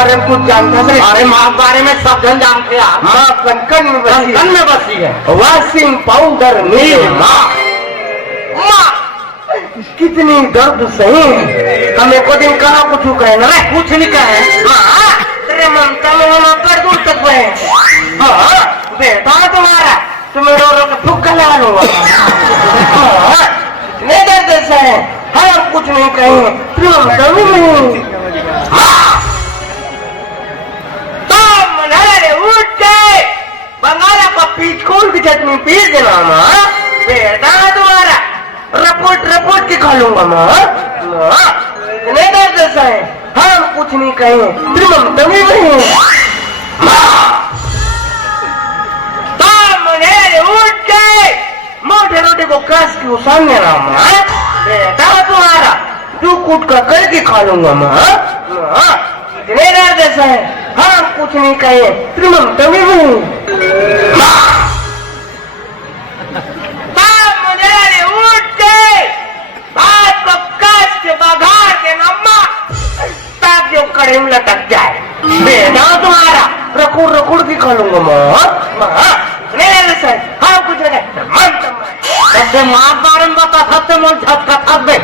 बारे में कुछ जानता है? अरे माँ बारे में सब जन जानते हैं आप। माँ कनकन में बसी कन में बसी है। वॉशिंग पाउडर नील माँ माँ कितनी दर्द सही है। हमें को दिन कहा कुछ कहना है? कुछ नहीं कहे। हाँ तेरे ममता में हम कर दूर तक गए। हाँ बेटा तुम्हारा तुम्हें रो रो के फुक्का लगा लूंगा। हाँ इतने दर्द से है हम कुछ नहीं कहेंगे तुम ममता भी नहीं। तो मनारे उठ के बंगाला का पीछकोल की चटनी पीस देना माँ। बेटा तुम्हारा रपोट रपोट के खा लूंगा माँ। इतने दर्द से है हम कुछ नहीं कहेंगे तुम ममता भी नहीं। तो मनारे उठ के मोटे रोटे को कस के उसाने ना माँ। बेटा तुम्हारा तू कूट का करके खा लूंगा माँ। इतने दर्द से है हम कुछ नहीं कहे तुम ममता भी नहीं। मुझे उठ के बात को कस के बघार के नम्मा ताकि वो कड़े में लटक जाए। बेटा तुम्हारा रकुड़ रकुड़ की खा लूंगा माँ। इतने दर्द से हम कुछ नहीं कहे। सबसे माँ बारे में बता सबसे मन झटका थक गए।